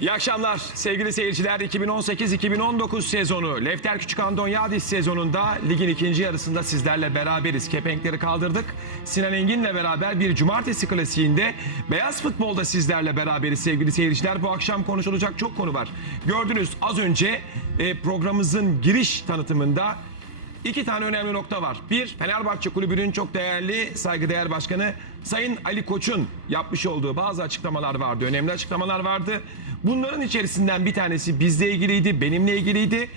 İyi akşamlar sevgili seyirciler. 2018-2019 sezonu Lefter Küçük Andonyadis sezonunda ligin ikinci yarısında sizlerle beraberiz. Kepenkleri kaldırdık. Sinan Engin'le beraber bir cumartesi klasiğinde beyaz futbolda sizlerle beraberiz sevgili seyirciler. Bu akşam konuşulacak çok konu var. Gördünüz az önce e, programımızın giriş tanıtımında İki tane önemli nokta var. Bir, Fenerbahçe Kulübü'nün çok değerli, saygıdeğer başkanı Sayın Ali Koç'un yapmış olduğu bazı açıklamalar vardı. Önemli açıklamalar vardı. Bunların içerisinden bir tanesi bizle ilgiliydi, benimle ilgiliydi.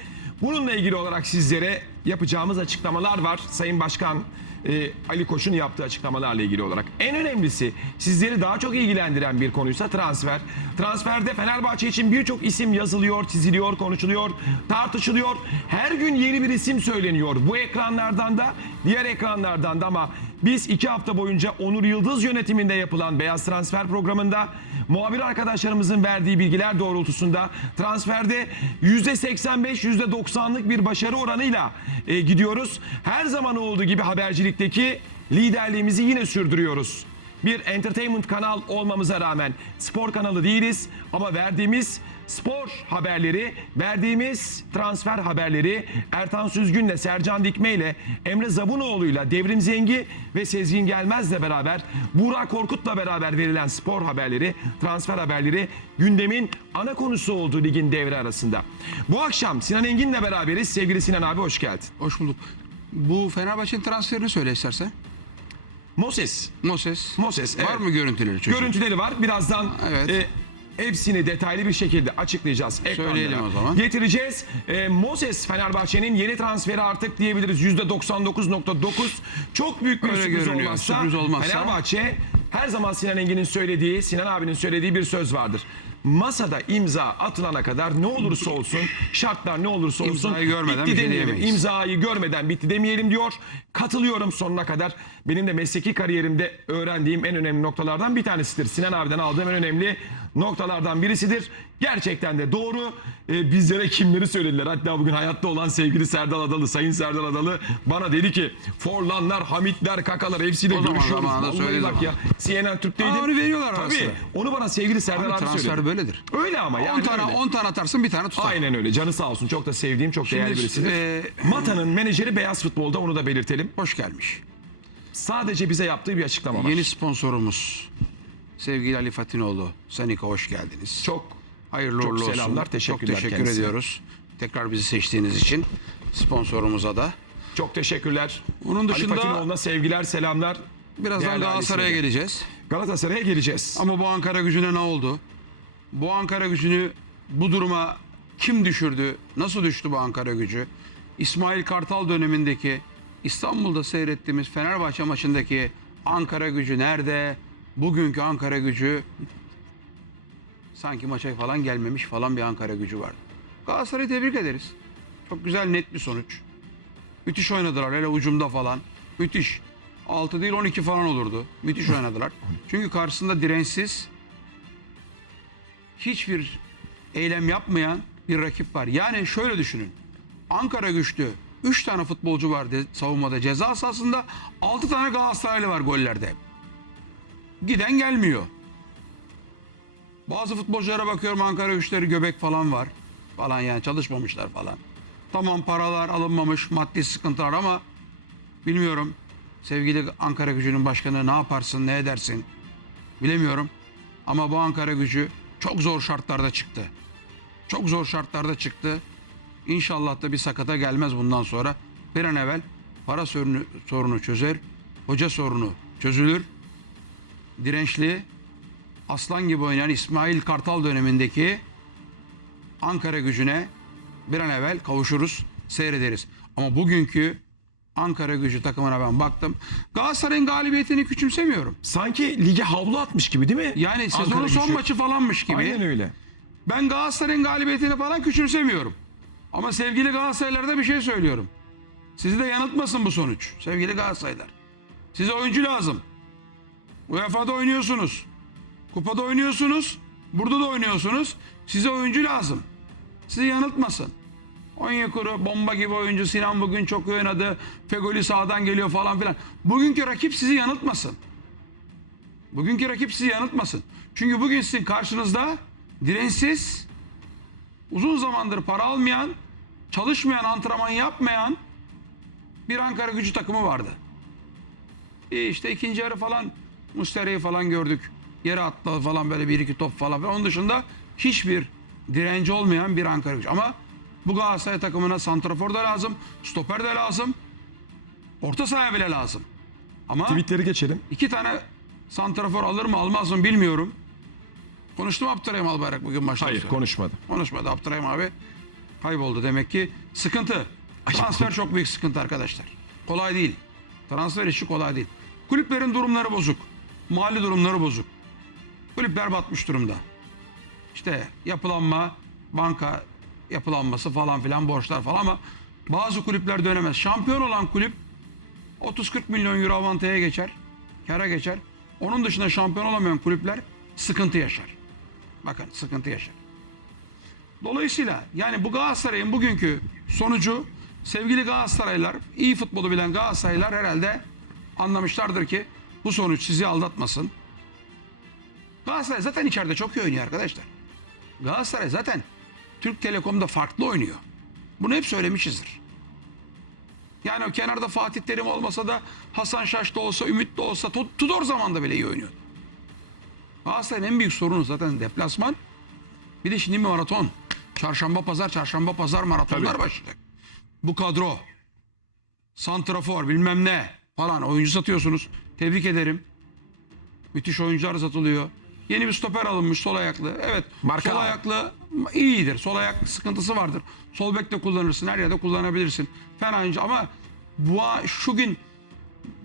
Bununla ilgili olarak sizlere yapacağımız açıklamalar var. Sayın Başkan e, Ali Koç'un yaptığı açıklamalarla ilgili olarak. En önemlisi sizleri daha çok ilgilendiren bir konuysa transfer. Transferde Fenerbahçe için birçok isim yazılıyor, çiziliyor, konuşuluyor, tartışılıyor. Her gün yeni bir isim söyleniyor. Bu ekranlardan da, diğer ekranlardan da ama biz iki hafta boyunca Onur Yıldız yönetiminde yapılan Beyaz Transfer programında muhabir arkadaşlarımızın verdiği bilgiler doğrultusunda transferde %85, %90'lık bir başarı oranıyla e, gidiyoruz. Her zaman olduğu gibi habercilikteki liderliğimizi yine sürdürüyoruz. Bir entertainment kanal olmamıza rağmen spor kanalı değiliz ama verdiğimiz spor haberleri, verdiğimiz transfer haberleri Ertan Süzgün'le, Sercan Dikme'yle, Emre Zabunoğlu'yla, Devrim Zengi ve Sezgin Gelmez'le beraber, Burak Korkut'la beraber verilen spor haberleri, transfer haberleri gündemin ana konusu olduğu ligin devre arasında. Bu akşam Sinan Engin'le beraberiz. Sevgili Sinan abi hoş geldin. Hoş bulduk. Bu Fenerbahçe'nin transferini söyle istersen. Moses, Moses. Moses, Var evet. mı görüntüleri çocuğun? Görüntüleri var. Birazdan Evet. e, hepsini detaylı bir şekilde açıklayacağız. ekranlara. Söyleyelim o zaman. Getireceğiz. E, Moses Fenerbahçe'nin yeni transferi artık diyebiliriz %99.9. Çok büyük bir Öyle sürpriz görünüyor. olmazsa, Sürpriz olmazsa- Fenerbahçe her zaman Sinan Engin'in söylediği, Sinan abinin söylediği bir söz vardır. Masada imza atılana kadar ne olursa olsun, şartlar ne olursa olsun İmzayı görmeden bitti bir şey demeyelim. diyemeyiz. İmzayı görmeden bitti demeyelim diyor. Katılıyorum sonuna kadar. Benim de mesleki kariyerimde öğrendiğim en önemli noktalardan bir tanesidir. Sinan abiden aldığım en önemli noktalardan birisidir. Gerçekten de doğru. Ee, bizlere kimleri söylediler. Hatta bugün hayatta olan sevgili Serdal Adalı, Sayın Serdal Adalı bana dedi ki Forlanlar, Hamitler, Kakalar hepsiyle O zaman görüşüyoruz. zamanında Vallahi bak ya CNN Türk'teydim. Aa, onu veriyorlar Tabii. arasında. Onu bana sevgili Serdal Abi abi transfer söyledi. böyledir. Öyle ama 10 yani tane öyle. 10 tane atarsın bir tane tutar. Aynen öyle. Canı sağ olsun. Çok da sevdiğim, çok değerli Şimdi, birisidir. e, Mata'nın menajeri Beyaz Futbol'da onu da belirtelim. Hoş gelmiş. Sadece bize yaptığı bir açıklama var. Yeni sponsorumuz sevgili Ali Fatinoğlu. Sanika hoş geldiniz. Çok Hayırlı çok uğurlu olsun. selamlar, teşekkürler Çok teşekkür kendisine. ediyoruz. Tekrar bizi seçtiğiniz için sponsorumuza da. çok teşekkürler. Onun dışında- Ali Fatinoğlu'na sevgiler, selamlar. Birazdan Değerli Galatasaray'a ailesiyle. geleceğiz. Galatasaray'a geleceğiz. Ama bu Ankara gücüne ne oldu? Bu Ankara gücünü bu duruma kim düşürdü? Nasıl düştü bu Ankara gücü? İsmail Kartal dönemindeki İstanbul'da seyrettiğimiz Fenerbahçe maçındaki Ankara gücü nerede? Bugünkü Ankara gücü sanki maça falan gelmemiş falan bir Ankara gücü vardı. Galatasaray'ı tebrik ederiz. Çok güzel net bir sonuç. Müthiş oynadılar hele ucumda falan. Müthiş. 6 değil 12 falan olurdu. Müthiş oynadılar. Çünkü karşısında dirençsiz hiçbir eylem yapmayan bir rakip var. Yani şöyle düşünün. Ankara güçlü 3 tane futbolcu var savunmada ceza sahasında 6 tane Galatasaraylı var gollerde. Giden gelmiyor. Bazı futbolculara bakıyorum Ankara güçleri göbek falan var. Falan yani çalışmamışlar falan. Tamam paralar alınmamış maddi sıkıntılar ama bilmiyorum. Sevgili Ankara gücünün başkanı ne yaparsın ne edersin bilemiyorum. Ama bu Ankara gücü çok zor şartlarda çıktı. Çok zor şartlarda çıktı. İnşallah da bir sakata gelmez bundan sonra. Bir an evvel para sorunu, sorunu çözer. Hoca sorunu çözülür. Dirençli, aslan gibi oynayan İsmail Kartal dönemindeki Ankara gücüne bir an evvel kavuşuruz, seyrederiz. Ama bugünkü Ankara gücü takımına ben baktım. Galatasaray'ın galibiyetini küçümsemiyorum. Sanki lige havlu atmış gibi değil mi? Yani sezonun son gücü. maçı falanmış gibi. Aynen öyle. Ben Galatasaray'ın galibiyetini falan küçümsemiyorum. Ama sevgili Galatasaraylılara bir şey söylüyorum. Sizi de yanıltmasın bu sonuç. Sevgili Galatasaraylılar. Size oyuncu lazım. UEFA'da oynuyorsunuz. Kupada oynuyorsunuz. Burada da oynuyorsunuz. Size oyuncu lazım. Sizi yanıltmasın. Onyekuru bomba gibi oyuncu. Sinan bugün çok oynadı. Fegoli sağdan geliyor falan filan. Bugünkü rakip sizi yanıltmasın. Bugünkü rakip sizi yanıltmasın. Çünkü bugün sizin karşınızda dirençsiz, uzun zamandır para almayan, çalışmayan, antrenman yapmayan bir Ankara gücü takımı vardı. İyi işte ikinci yarı falan Muslera'yı falan gördük. Yere atladı falan böyle bir iki top falan. Onun dışında hiçbir direnci olmayan bir Ankara gücü. Ama bu Galatasaray takımına santrafor da lazım, stoper de lazım, orta saha bile lazım. Ama Tweetleri geçelim. iki tane santrafor alır mı almaz mı bilmiyorum. Konuştum Abdurrahim Albayrak bugün maçta. Hayır konuşmadı. Konuşmadı Abdurrahim abi. Kayboldu demek ki. Sıkıntı. Transfer çok büyük sıkıntı arkadaşlar. Kolay değil. Transfer işi kolay değil. Kulüplerin durumları bozuk. Mali durumları bozuk. Kulüpler batmış durumda. İşte yapılanma, banka yapılanması falan filan borçlar falan ama bazı kulüpler dönemez. Şampiyon olan kulüp 30-40 milyon euro avantaja geçer. Kara geçer. Onun dışında şampiyon olamayan kulüpler sıkıntı yaşar. Bakın sıkıntı yaşar. Dolayısıyla yani bu Galatasaray'ın bugünkü sonucu sevgili Galatasaraylılar, iyi futbolu bilen Galatasaraylılar herhalde anlamışlardır ki bu sonuç sizi aldatmasın. Galatasaray zaten içeride çok iyi oynuyor arkadaşlar. Galatasaray zaten Türk Telekom'da farklı oynuyor. Bunu hep söylemişizdir. Yani o kenarda Fatih Terim olmasa da Hasan Şaş da olsa, Ümit de olsa Tud- Tudor zamanda bile iyi oynuyor. Galatasaray'ın en büyük sorunu zaten deplasman. Bir de şimdi maraton. Çarşamba pazar, çarşamba pazar maratonlar Tabii. başlayacak. Bu kadro. Santrafor bilmem ne falan oyuncu satıyorsunuz. Tebrik ederim. Müthiş oyuncular satılıyor. Yeni bir stoper alınmış sol ayaklı. Evet Marka. sol ayaklı iyidir. Sol ayak sıkıntısı vardır. Sol bek de kullanırsın. Her yerde kullanabilirsin. Fena ama bu şu gün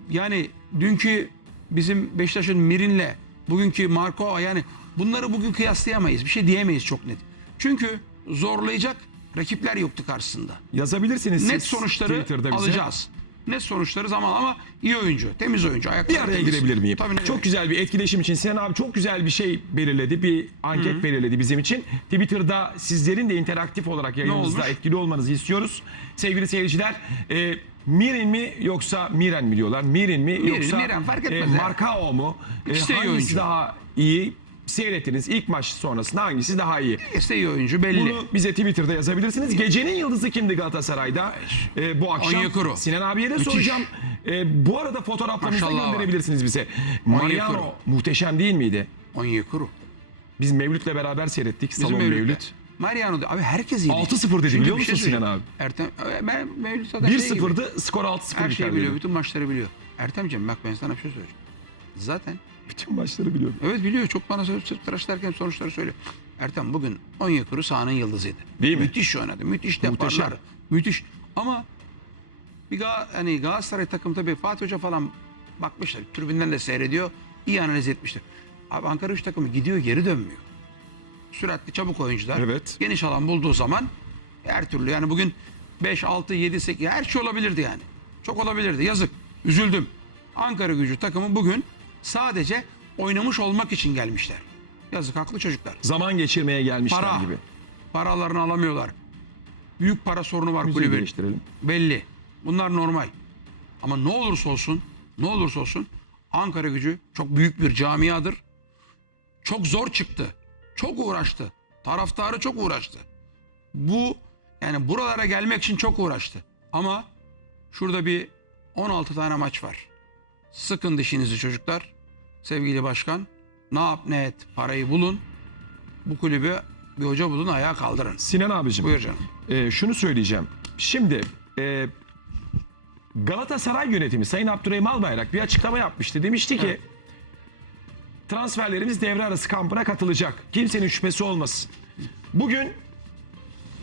yani dünkü bizim Beşiktaş'ın Mirin'le bugünkü Marco yani bunları bugün kıyaslayamayız. Bir şey diyemeyiz çok net. Çünkü zorlayacak rakipler yoktu karşısında. Yazabilirsiniz Net siz sonuçları Twitter'da bize. alacağız. Net sonuçları zaman ama iyi oyuncu, temiz oyuncu. Ayakları Bir araya temiz. girebilir miyim? Tabii ne çok demek. güzel bir etkileşim için Sinan abi çok güzel bir şey belirledi. Bir anket belirledi bizim için. Twitter'da sizlerin de interaktif olarak yayınımızda etkili olmanızı istiyoruz. Sevgili seyirciler, e, Mirin mi yoksa Miren mi diyorlar? Mirin mi yoksa Miren, fark etmez e. Markao mu? E, İkisi iyi hangisi oyuncu. daha iyi? Seyrettiniz ilk maç sonrasında hangisi daha iyi? İşte iyi oyuncu belli. Bunu bize Twitter'da yazabilirsiniz. Gecenin yıldızı kimdi Galatasaray'da? Ee, bu akşam Onyekuru. Sinan abiye de Müthiş. soracağım. Ee, bu arada fotoğraflarınızı Maşallah gönderebilirsiniz bize. Mariano Onyekuru. muhteşem değil miydi? Onyekuru. Biz Mevlüt'le beraber seyrettik. Bizim Salon Mevlüt'te. Mevlüt. Mariano da- abi herkes iyi. 6-0 dedi biliyor bir şey musun Sinan söyleyeyim. abi? Ertem ben Mevlüt zaten şey gibi. 1-0'dı skor 6-0 Her şeyi biter biliyor. dedi. Bütün maçları biliyor. Ertemciğim bak ben sana bir şey söyleyeceğim. Zaten Bütün maçları biliyorum. evet biliyor. Çok bana tıraş derken sonuçları söylüyor. Ertem bugün Onyekuru sahanın yıldızıydı. Değil mi? Müthiş oynadı. Müthiş deparlar. Muhteşem. Müthiş. Ama bir Ga hani Galatasaray takım tabii Fatih Hoca falan bakmışlar. Tribünden de seyrediyor. iyi analiz etmiştir. Abi Ankara Gücü takımı gidiyor geri dönmüyor. Süratli çabuk oyuncular. Evet. Geniş alan bulduğu zaman her türlü yani bugün 5, 6, 7, 8 her şey olabilirdi yani. Çok olabilirdi. Yazık. Üzüldüm. Ankara Gücü takımı bugün sadece oynamış olmak için gelmişler. Yazık haklı çocuklar. Zaman geçirmeye gelmişler Para. gibi. Paralarını alamıyorlar. Büyük para sorunu var Müziği kulübün. değiştirelim. Belli. Bunlar normal. Ama ne olursa olsun, ne olursa olsun Ankara gücü çok büyük bir camiadır. Çok zor çıktı. Çok uğraştı. Taraftarı çok uğraştı. Bu yani buralara gelmek için çok uğraştı. Ama şurada bir 16 tane maç var. Sıkın dişinizi çocuklar. Sevgili başkan ne yap ne et parayı bulun. Bu kulübü bir hoca bulun ayağa kaldırın. Sinan abicim. Buyur canım. Ee, şunu söyleyeceğim. Şimdi e, Galatasaray yönetimi Sayın Abdurrahim Albayrak bir açıklama yapmıştı. Demişti ki Evet. transferlerimiz devre arası kampına katılacak. Kimsenin şüphesi olmasın. Bugün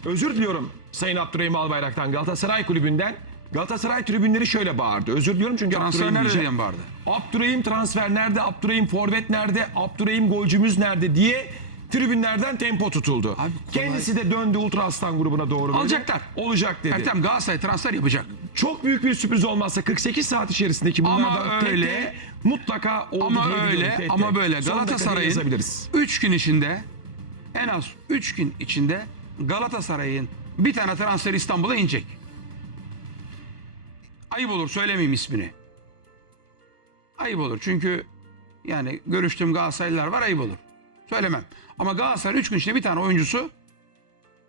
özür diliyorum Sayın Abdurrahim Albayrak'tan Galatasaray kulübünden. Galatasaray tribünleri şöyle bağırdı. Özür diliyorum çünkü Transfer nerede diyen vardı? Abdurrahim transfer nerede? Abdurrahim forvet nerede? Abdurrahim golcümüz nerede diye tribünlerden tempo tutuldu. Abi. Kendisi de döndü Ultra Aslan grubuna doğru. böyle. Alacaklar. Olacak dedi. Ertem Galatasaray transfer yapacak. Çok büyük bir sürpriz olmazsa 48 saat içerisindeki bunlardan Ama öyle- tek mutlaka oldu Ama öyle tek. ama böyle Galatasaray'ın yazabiliriz. 3 gün içinde en az 3 gün içinde Galatasaray'ın bir tane transfer İstanbul'a inecek. Ayıp olur söylemeyeyim ismini. Ayıp olur çünkü yani görüştüğüm Galatasaraylılar var ayıp olur. Söylemem. Ama Galatasaray 3 gün içinde bir tane oyuncusu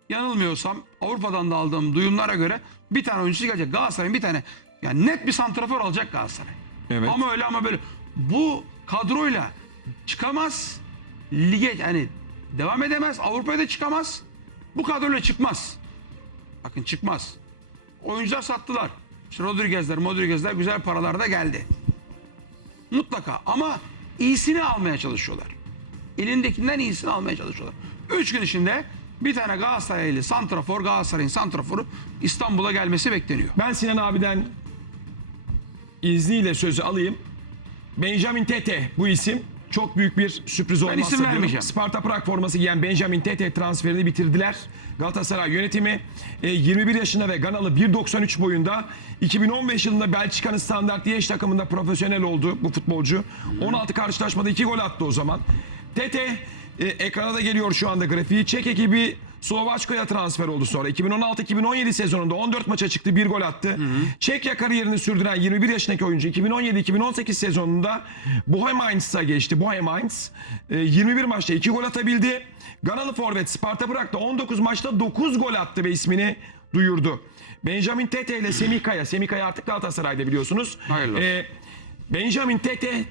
yanılmıyorsam Avrupa'dan da aldığım duyumlara göre bir tane oyuncusu gelecek. Galatasaray'ın bir tane yani net bir santrafor alacak Galatasaray. Evet. Ama öyle ama böyle bu kadroyla çıkamaz. Lige yani devam edemez. Avrupa'ya da çıkamaz. Bu kadroyla çıkmaz. Bakın çıkmaz. Oyuncular sattılar. İşte Rodriguez'ler, Rodriguez'ler güzel paralar da geldi. Mutlaka ama iyisini almaya çalışıyorlar. Elindekinden iyisini almaya çalışıyorlar. Üç gün içinde bir tane Galatasaraylı santrafor, Galatasaray'ın santraforu İstanbul'a gelmesi bekleniyor. Ben Sinan abiden izniyle sözü alayım. Benjamin Tete bu isim. Çok büyük bir sürpriz olmazsa isim diyorum. vermeyeceğim. Sparta Prag forması giyen Benjamin Tete transferini bitirdiler. Galatasaray yönetimi e, 21 yaşında ve Ganalı 1.93 boyunda 2015 yılında Belçika'nın standart Liège takımında profesyonel oldu bu futbolcu. 16 karşılaşmada 2 gol attı o zaman. Tete e, ekrana da geliyor şu anda grafiği. Çek ekibi Slovaçka'ya transfer oldu sonra. 2016-2017 sezonunda 14 maça çıktı, bir gol attı. Çekya kariyerini sürdüren 21 yaşındaki oyuncu 2017-2018 sezonunda Bohemians'a geçti. Bohemians e, 21 maçta 2 gol atabildi. Ganalı forvet Sparta Prag'da 19 maçta 9 gol attı ve ismini duyurdu. Benjamin Tete ile Semih Kaya. Semih Kaya artık Galatasaray'da biliyorsunuz. Hayırlı olsun. E, Benjamin Tete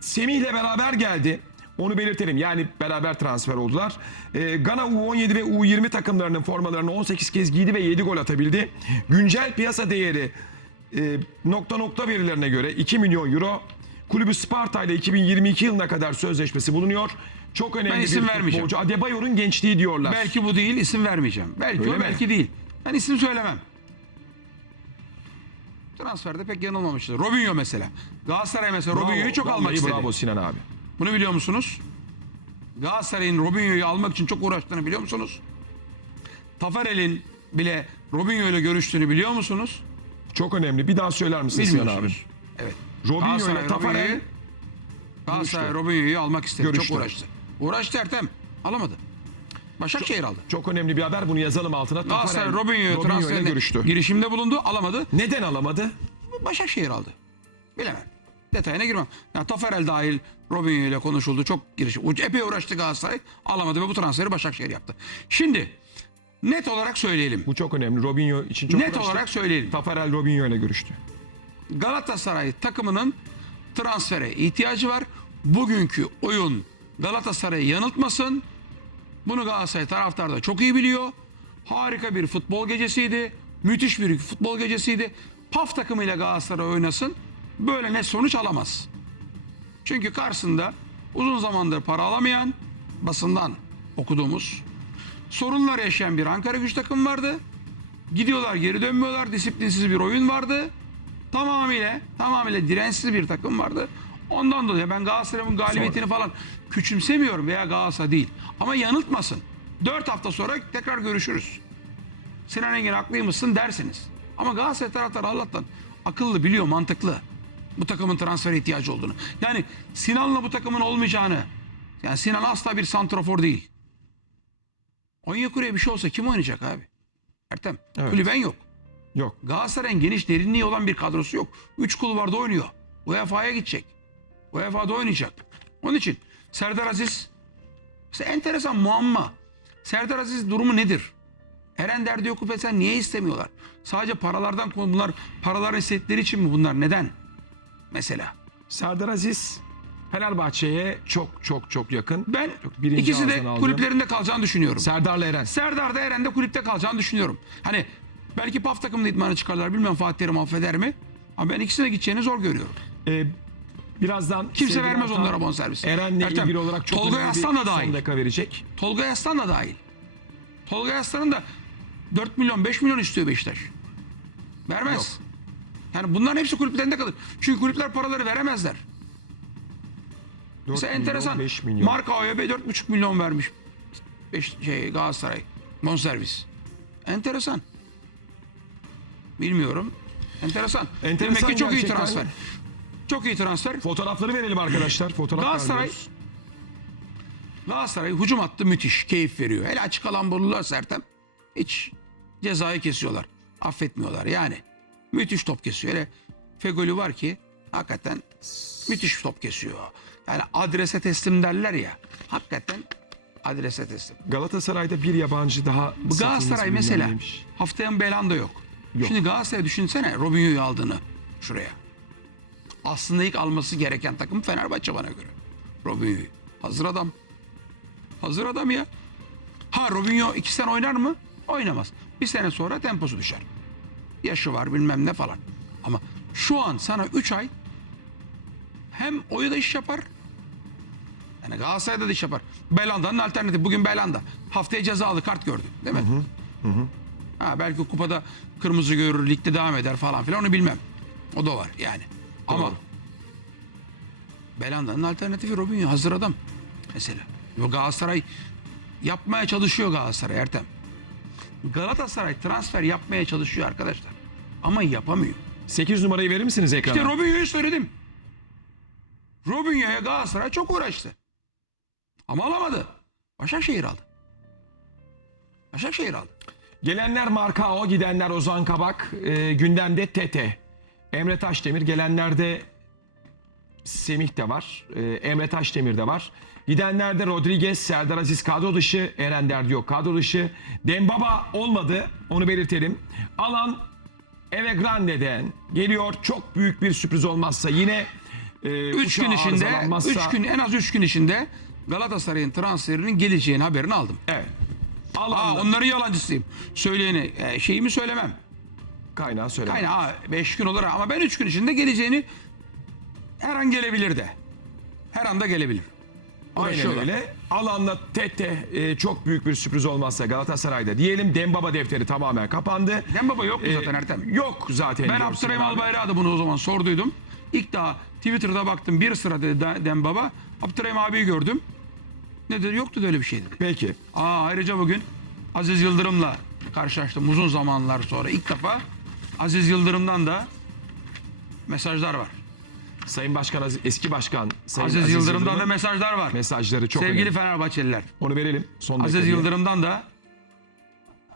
Semih'le beraber geldi. Onu belirtelim. Yani beraber transfer oldular. Ee, Gana U17 ve U20 takımlarının formalarını 18 kez giydi ve 7 gol atabildi. Güncel piyasa değeri e, nokta nokta verilerine göre 2 milyon euro. Kulübü Sparta ile 2022 yılına kadar sözleşmesi bulunuyor. Çok önemli Ben isim bir vermeyeceğim. futbolcu. Adebayor'un gençliği diyorlar. Belki bu değil isim vermeyeceğim. Belki Öyle o mi? belki değil. Ben isim söylemem. Transferde pek yanılmamıştır. Robinho mesela. Galatasaray mesela Bravo, Robinho'yu çok almak istedi. Bravo Sinan abi. Bunu biliyor musunuz? Galatasaray'ın Robinho'yu almak için çok uğraştığını biliyor musunuz? Tafarel'in bile Robinho ile görüştüğünü biliyor musunuz? Çok önemli. Bir daha söyler misin Sinan abi? Evet. Robinho ile Tafarel Galatasaray. Robinho'yu almak istedi. Görüştü. Çok uğraştı. Uğraştı Ertem. Alamadı. Başakşehir aldı. çok önemli bir haber. Bunu yazalım altına. Galatasaray Robinho'yu transferine görüştü. girişimde bulundu. Alamadı. Neden alamadı? Başakşehir aldı. Bilemem. Detayına girmem. Ya Taferel dahil Robinho ile konuşuldu. Çok girişim. Epey uğraştı Galatasaray. Alamadı ve bu transferi Başakşehir yaptı. Şimdi net olarak söyleyelim. Bu çok önemli. Robinho için çok Net uğraştık. olarak söyleyelim. Tafarel Robinho ile görüştü. Galatasaray takımının transfere ihtiyacı var. Bugünkü oyun Galatasaray'ı yanıltmasın. Bunu Galatasaray taraftar da çok iyi biliyor. Harika bir futbol gecesiydi. Müthiş bir futbol gecesiydi. PAF takımıyla Galatasaray oynasın. Böyle net sonuç alamaz. Çünkü karşısında uzun zamandır para alamayan basından okuduğumuz sorunlar yaşayan bir Ankara güç takım vardı. Gidiyorlar geri dönmüyorlar. Disiplinsiz bir oyun vardı. Tamamıyla tamamıyla dirençsiz bir takım vardı. Ondan dolayı ben Galatasaray'ın galibiyetini falan küçümsemiyorum veya Galatasaray değil. Ama yanıltmasın. 4 hafta sonra tekrar görüşürüz. Sinan Engin haklıymışsın dersiniz. Ama Galatasaray taraftarı Allah'tan akıllı biliyor, mantıklı. Bu takımın transfer ihtiyacı olduğunu. Yani Sinan'la bu takımın olmayacağını. Yani Sinan asla bir santrafor değil. Onyekuru'ya bir şey olsa kim oynayacak abi? Ertem. Evet. Kulüben yok. Yok. Galatasaray'ın geniş derinliği olan bir kadrosu yok. Üç kulvarda oynuyor. UEFA'ya gidecek. UEFA'da oynayacak. Onun için Serdar Aziz mesela enteresan muamma. Serdar Aziz durumu nedir? Eren derdi yok sen niye istemiyorlar? Sadece paralardan bunlar paraların setleri için mi bunlar? Neden? Mesela. Serdar Aziz Fenerbahçe'ye çok çok çok yakın. Ben birinci ikisi de aldı. kulüplerinde kalacağını düşünüyorum. Serdar'la Eren. Serdar da Eren de kulüpte kalacağını düşünüyorum. Hani belki PAF takımında idmana çıkarlar. Bilmem Fatih Terim affeder mi? Ama ben ikisine gideceğini zor görüyorum. Ee, birazdan Kimse vermez onlara bonservis. Eren'le Ertem, ilgili olarak çok Tolga önemli Aslan da dahil. dakika verecek. Tolga Yaslan da dahil. Tolga Yaslan'ın da 4 milyon 5 milyon istiyor Beşiktaş. Vermez. Yani bunların hepsi kulüplerinde kalır. Çünkü kulüpler paraları veremezler. 4 Mesela milyon, enteresan. 5 milyon. Marka OYB 4,5 milyon vermiş. Beş, şey Galatasaray. Bonservis. Enteresan. Bilmiyorum. Enteresan. Enteresan Demek ki çok iyi transfer. Çok iyi transfer. Fotoğrafları verelim arkadaşlar. Fotoğraf Galatasaray vermiyoruz. Galatasaray hücum attı müthiş. Keyif veriyor. Hele açık alan bulurlar Sertem. Hiç cezayı kesiyorlar. Affetmiyorlar yani. Müthiş top kesiyor. Hele Fegoli var ki hakikaten müthiş top kesiyor. yani adrese teslim derler ya. Hakikaten adrese teslim. Galatasaray'da bir yabancı daha Bu Galatasaray mesela gündemdeymiş. haftaya Belanda yok. Yok. Şimdi Galatasaray düşünsene Robinho'yu aldığını şuraya. Aslında ilk alması gereken takım Fenerbahçe bana göre. Robinho'yu. Hazır adam. Hazır adam ya. Ha Robinho iki sene oynar mı? Oynamaz. Bir sene sonra temposu düşer. Yaşı var bilmem ne falan. Ama şu an sana 3 ay hem oyu da iş yapar. Yani Galatasaray'da da iş yapar. Belanda'nın alternatifi. Bugün Belanda. Haftaya cezalı kart gördü. Değil mi? Ha, belki kupada kırmızı görür, ligde devam eder falan filan onu bilmem. O da var yani. Ama Doğru. Belanda'nın alternatifi Robinho hazır adam mesela. Galatasaray yapmaya çalışıyor Galatasaray Ertem. Galatasaray transfer yapmaya çalışıyor arkadaşlar. Ama yapamıyor. 8 numarayı verir misiniz ekrana? İşte Robinho'yu söyledim. Robinho'ya Galatasaray çok uğraştı. Ama alamadı. Başakşehir aldı. Başakşehir aldı. Gelenler Markao, gidenler Ozan Kabak, e, gündemde Tete. Emre Taşdemir, gelenlerde Semih de var, e, Emre Taşdemir de var. Gidenlerde Rodriguez, Serdar Aziz kadro dışı, Eren Derdi yok kadro dışı. Dembaba olmadı, onu belirtelim. Alan Eve Grande'den geliyor. Çok büyük bir sürpriz olmazsa yine e, 3 gün uçağı içinde, arızalanmazsa- 3 gün en az 3 gün içinde Galatasaray'ın transferinin geleceğini haberini aldım. Evet. Aa, Alan onların yalancısıyım. Söyleyeni, e, şeyimi söylemem. kaynağı söyle. Aynen 5 gün olur ama ben 3 gün içinde geleceğini her an gelebilir de. Her anda gelebilir. Aynen öyle. Alanla Tete e, çok büyük bir sürpriz olmazsa Galatasaray'da diyelim Dembaba defteri tamamen kapandı. Dembaba yok mu E, zaten Ertem? Yok zaten. Ben diyorsun Abdurrahim abi. Albayrak'a da bunu o zaman sorduydum. İlk daha Twitter'da baktım bir sıra dedi De- Dembaba. Abdurrahim abiyi gördüm. Ne dedi? Yoktu da öyle bir şey dedi. Peki. Aa, ayrıca bugün Aziz Yıldırım'la karşılaştım uzun zamanlar sonra ilk defa. Aziz Yıldırım'dan da mesajlar var. Sayın Başkan Aziz- eski başkan Sayın Aziz, Yıldırım'dan da mesajlar var. mesajları çok Sevgili önemli. Fenerbahçeliler. Onu verelim. Son Aziz dakika diye. Yıldırım'dan da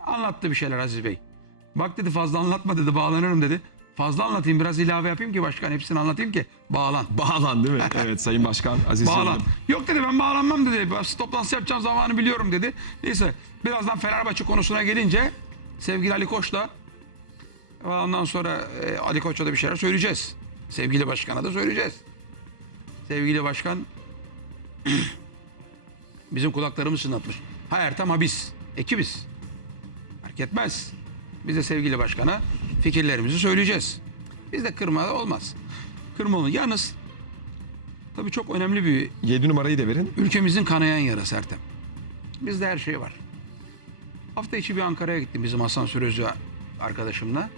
anlattı bir şeyler Aziz Bey. Bak dedi fazla anlatma dedi bağlanırım dedi. Fazla anlatayım biraz ilave yapayım ki başkan hepsini anlatayım ki bağlan. Bağlan değil mi? evet Sayın Başkan Aziz Bağlan. Yıldırım. Yok dedi ben bağlanmam dedi. Ben toplantısı yapacağım zamanı biliyorum dedi. Neyse birazdan Fenerbahçe konusuna gelince sevgili Ali Koç'la ondan sonra e, Ali Koç'a da bir şeyler söyleyeceğiz. Sevgili başkana da söyleyeceğiz. Sevgili başkan bizim kulaklarımız çınlatmış. Ha Ertem ha biz. Ekibiz. Fark etmez. Biz de sevgili başkana fikirlerimizi söyleyeceğiz. Biz de kırma olmaz. Kırma olun. Yalnız tabii çok önemli bir 7 numarayı da verin. Ülkemizin kanayan yarası Ertem. Bizde her şey var. Hafta içi bir Ankara'ya gittim bizim Hasan Sürözü arkadaşımla.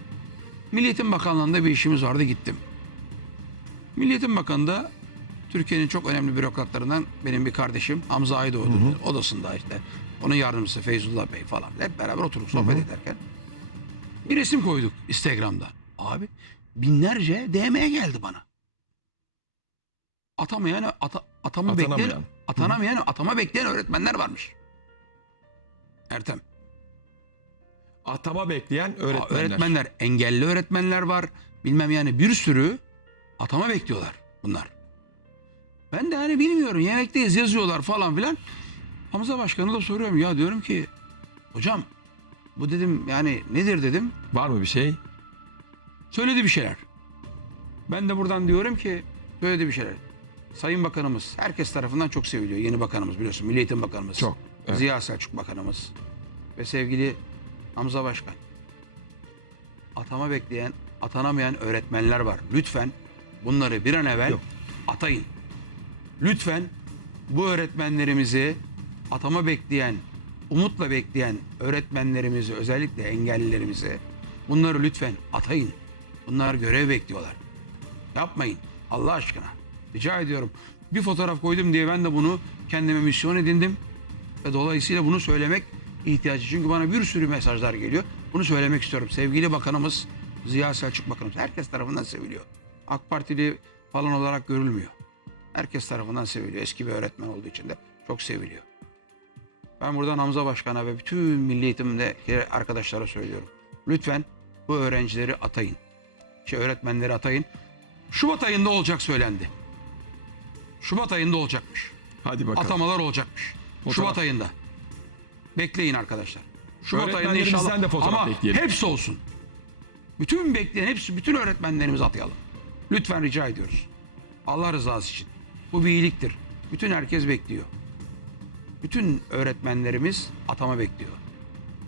Milliyetin Bakanlığı'nda bir işimiz vardı gittim. Milliyetin Bakanı'nda Türkiye'nin çok önemli bürokratlarından benim bir kardeşim Hamza Aydoğdu odasında işte. Onun yardımcısı Feyzullah Bey falan. Hep beraber oturduk sohbet ederken. Bir resim koyduk Instagram'da. Abi binlerce DM geldi bana. Atamayan, ata, atamı bekleyen, Atanamayan. atanamayan, atama bekleyen öğretmenler varmış. Ertem. Atama bekleyen öğretmenler. Öğretmenler, engelli öğretmenler var. Bilmem yani bir sürü atama bekliyorlar bunlar. Ben de hani bilmiyorum yemekteyiz yazıyorlar falan filan. Hamza Başkanı da soruyorum ya diyorum ki hocam bu dedim yani nedir dedim. Var mı bir şey? Söyledi bir şeyler. Ben de buradan diyorum ki söyledi bir şeyler. Sayın Bakanımız herkes tarafından çok seviliyor. Yeni bakanımız biliyorsun Milli Eğitim Bakanımız. Çok, evet. Ziya Selçuk Bakanımız. Ve sevgili Hamza Başkan. Atama bekleyen, atanamayan öğretmenler var. Lütfen bunları bir an evvel Yok. atayın. Lütfen bu öğretmenlerimizi atama bekleyen, umutla bekleyen öğretmenlerimizi, özellikle engellilerimizi bunları lütfen atayın. Bunlar görev bekliyorlar. Yapmayın Allah aşkına. Rica ediyorum. Bir fotoğraf koydum diye ben de bunu kendime misyon edindim. Ve dolayısıyla bunu söylemek ihtiyacı. Çünkü bana bir sürü mesajlar geliyor. Bunu söylemek istiyorum. Sevgili bakanımız Ziya Selçuk Bakanımız herkes tarafından seviliyor. AK Partili falan olarak görülmüyor. Herkes tarafından seviliyor. Eski bir öğretmen olduğu için de çok seviliyor. Ben buradan Hamza Başkan'a ve bütün milli eğitimdeki arkadaşlara söylüyorum. Lütfen bu öğrencileri atayın. Şey öğretmenleri atayın. Şubat ayında olacak söylendi. Şubat ayında olacakmış. Hadi bakalım. Atamalar olacakmış. Fotoğraf. Şubat ayında. Bekleyin arkadaşlar. Şubat ayında inşallah. de fotoğraf Ama bekleyelim. hepsi olsun. Bütün bekleyen hepsi bütün öğretmenlerimizi atayalım. Lütfen rica ediyoruz. Allah rızası için. Bu bir iyiliktir. Bütün herkes bekliyor. Bütün öğretmenlerimiz atama bekliyor.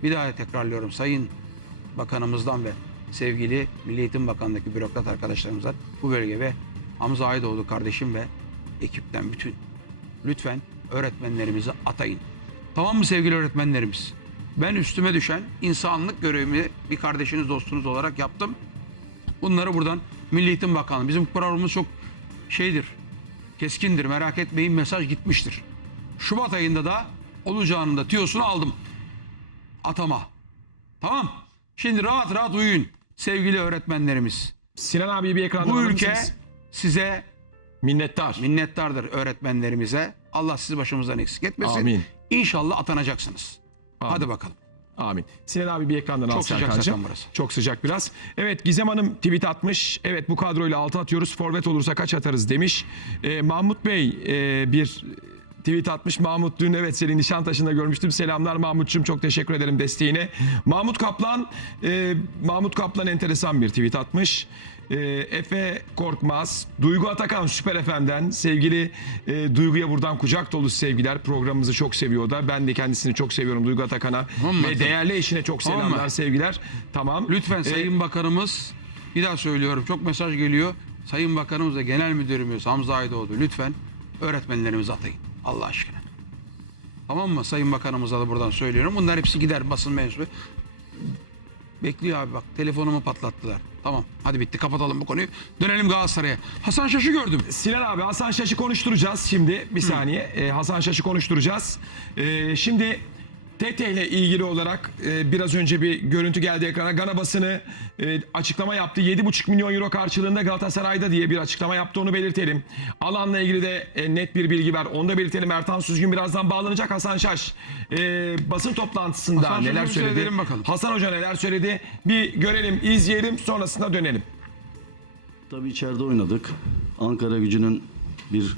Bir daha tekrarlıyorum Sayın Bakanımızdan ve sevgili Milli Eğitim Bakanlığı'ndaki bürokrat arkadaşlarımızdan bu bölge ve Hamza Aydoğdu kardeşim ve ekipten bütün lütfen öğretmenlerimizi atayın. Tamam mı sevgili öğretmenlerimiz? Ben üstüme düşen insanlık görevimi bir kardeşiniz dostunuz olarak yaptım. Bunları buradan Milli Eğitim Bakanlığı bizim programımız çok şeydir. Keskindir merak etmeyin mesaj gitmiştir. Şubat ayında da olacağının da tiyosunu aldım. Atama. Tamam. Şimdi rahat rahat uyuyun sevgili öğretmenlerimiz. Sinan abi bir ekranda Bu ülke mısınız? size minnettar. minnettardır öğretmenlerimize. Allah sizi başımızdan eksik etmesin. Amin. İnşallah atanacaksınız. Hadi bakalım. Amin. Sinan abi bir ekrandan al Çok sıcak Serkan'cığım. zaten burası. Çok sıcak biraz. Evet Gizem Hanım tweet atmış. Evet bu kadroyla 6 atıyoruz. Forvet olursa kaç atarız demiş. Ee, Mahmut Bey e, bir tweet atmış. Mahmut dün evet seni Nişantaşı'nda görmüştüm. Selamlar Mahmut'cum çok teşekkür ederim desteğine. Mahmut Kaplan e, Mahmut Kaplan enteresan bir tweet atmış. E, Efe Korkmaz, Duygu Atakan Süper FM'den sevgili e, Duygu'ya buradan kucak dolu sevgiler. Programımızı çok seviyor da. Ben de kendisini çok seviyorum Duygu Atakan'a. Ve değerli eşine çok selamlar, sevgiler. Tamam. Lütfen Ee, Sayın Bakanımız bir daha söylüyorum çok mesaj geliyor. Sayın Bakanımız da Genel Müdürümüz Hamza Aydoğdu lütfen öğretmenlerimizi atayın. Allah aşkına. Tamam mı? Sayın Bakanımıza da buradan söylüyorum. Bunlar hepsi gider basın mensubu. Bekliyor abi bak telefonumu patlattılar. Tamam hadi bitti kapatalım bu konuyu. Dönelim Galatasaray'a. Hasan Şaş'ı gördüm. Sinan abi Hasan Şaş'ı konuşturacağız şimdi. Bir saniye. Ee, Hasan Şaş'ı konuşturacağız. Ee, şimdi Tete ile ilgili olarak e, biraz önce bir görüntü geldi ekrana. Gana basını e, açıklama yaptı. 7,5 milyon euro karşılığında Galatasaray'da diye bir açıklama yaptı onu belirtelim. Alanla ilgili de e, net bir bilgi var. Onu da belirtelim. Ertan Süzgün birazdan bağlanacak. Hasan Şaş e, basın toplantısında Hasan neler söyledi? Hasan Hoca neler söyledi? Bir görelim, izleyelim. Sonrasında dönelim. Tabii içeride oynadık. Ankara gücünün bir